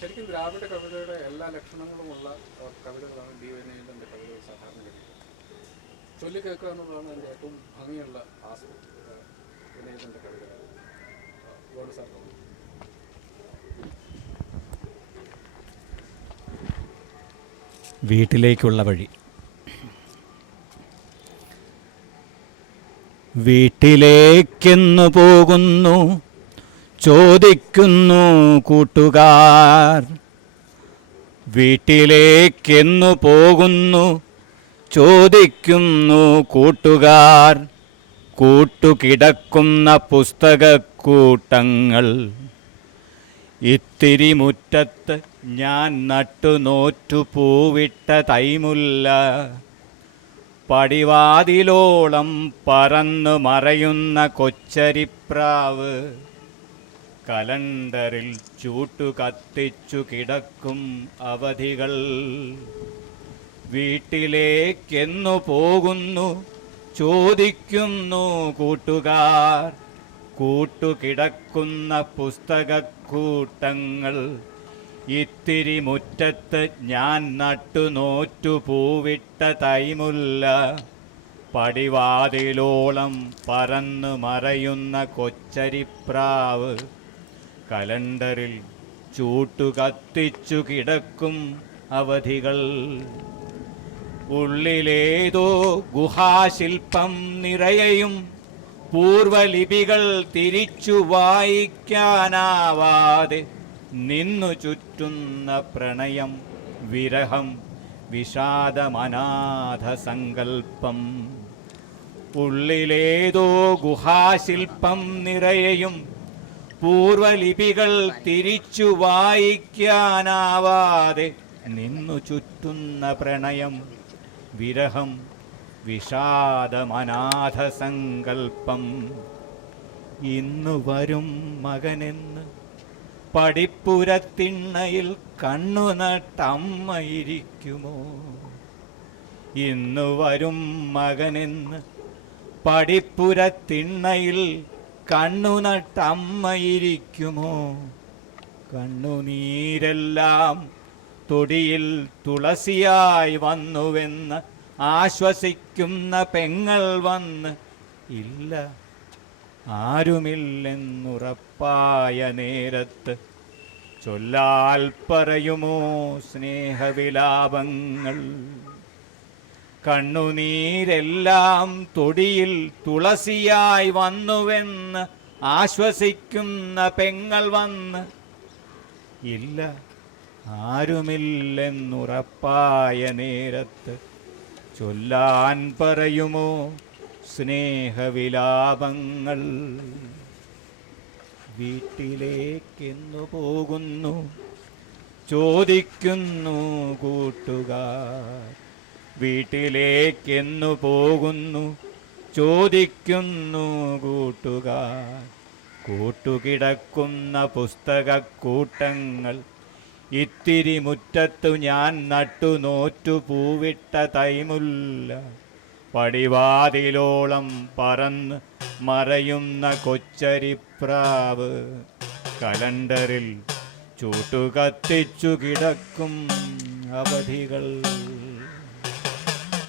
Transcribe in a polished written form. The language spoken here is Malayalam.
ശരിക്കും ദ്രാവിഡ കവിതയുടെ എല്ലാ ലക്ഷണങ്ങളുമുള്ള കവിതകളാണ് ഡി വിനയേന്ദ്രൻ്റെ കവിതകൾ സാധാരണ ചൊല്ലി കേൾക്കുക എന്നുള്ളതാണ് അതിൻ്റെ ഏറ്റവും ഭംഗിയുള്ള വിനയേന്ദ്രൻ്റെ കവിതകൾ. ഗോഡ് സാർ വീട്ടിലേക്കുള്ള വഴി. വീട്ടിലേക്കെന്നു പോകുന്നു ചോദിക്കുന്നു കൂട്ടുകാർ. വീട്ടിലേക്കെന്നു പോകുന്നു ചോദിക്കുന്നു കൂട്ടുകാർ. കൂട്ടുകിടക്കുന്ന പുസ്തകക്കൂട്ടങ്ങൾ ഇത്തിരി മുറ്റത്ത് ഞാൻ നട്ടു നോറ്റു പൂവിട്ട തൈമുല്ല. പടിവാതിലോളം പറന്നു മറയുന്ന കൊച്ചരിപ്രാവ്. കലണ്ടറിൽ ചൂട്ടു കത്തിച്ചു കിടക്കും അവധികൾ. വീട്ടിലേക്കെന്നു പോകുന്നു ചോദിക്കുന്നു കൂട്ടുകാർ. കൂട്ടുകിടക്കുന്ന പുസ്തകക്കൂട്ടങ്ങൾ ഇത്തിരി മുറ്റത്ത് ഞാൻ നട്ടു നോറ്റു പൂവിട്ട തൈമുല്ല. പടിവാതിലോളം പറന്നു മറയുന്ന കൊച്ചരിപ്രാവ്. കലണ്ടറിൽ ചൂട്ടു കത്തിച്ചു കിടക്കും അവധികൾ. ഉള്ളിലേതോ ഗുഹാശില്പം നിറയെയും പൂർവലിപികൾ തിരിച്ചു വായിക്കാനാവാതെ നിന്നു ചുറ്റുന്ന പ്രണയം, വിരഹം, വിഷാദമനാഥ സങ്കൽപ്പം. ഉള്ളിലേതോ ഗുഹാശില്പം നിറയെയും പൂർവലിപികൾ തിരിച്ചു വായിക്കാനാവാതെ നിന്നു ചുറ്റുന്ന പ്രണയം, വിരഹം, വിഷാദമനാഥ സങ്കൽപ്പം. ഇന്നു വരും മകനെന്ന് പടിപ്പുരത്തിണ്ണയിൽ കണ്ണു നട്ടമ്മയിരിക്കുമോ? ഇന്നു വരും മകനെന്ന് പടിപ്പുരത്തിണ്ണയിൽ കണ്ണു നട്ടമ്മയിരിക്കുമോ? കണ്ണുനീരെല്ലാം തൊടിയിൽ തുളസിയായി വന്നുവെന്ന് ആശ്വസിക്കുന്ന പെങ്ങൾ വന്ന് ഇല്ല ആരുമില്ലെന്നുറപ്പായ നേരത്ത് ചൊല്ലാൽ പറയുമോ സ്നേഹവിലാപങ്ങൾ? കണ്ണുനീരെല്ലാം തൊടിയിൽ തുളസിയായി വന്നുവെന്ന് ആശ്വസിക്കുന്ന പെങ്ങൾ വന്ന് ഇല്ല ആരുമില്ലെന്നുറപ്പായ നേരത്ത് ചൊല്ലാൻ പറയുമോ സ്നേഹവിലാപങ്ങൾ? വീട്ടിലേക്കെന്നു പോകുന്നു ചോദിക്കുന്നു കൂട്ടുകാർ. വീട്ടിലേക്കെന്നു പോകുന്നു ചോദിക്കുന്നു കൂട്ടുകാർ. കൂട്ടുകിടക്കുന്ന പുസ്തകക്കൂട്ടങ്ങൾ ഇത്തിരി മുറ്റത്തു ഞാൻ നട്ടു നോറ്റു പൂവിട്ട തൈമുല്ല. പടിവാതിലോളം പറന്ന് മറയുന്ന കൊച്ചരിപ്രാവ്. കലണ്ടറിൽ ചൂട്ടുകത്തിച്ചു കിടക്കും അവധികൾ.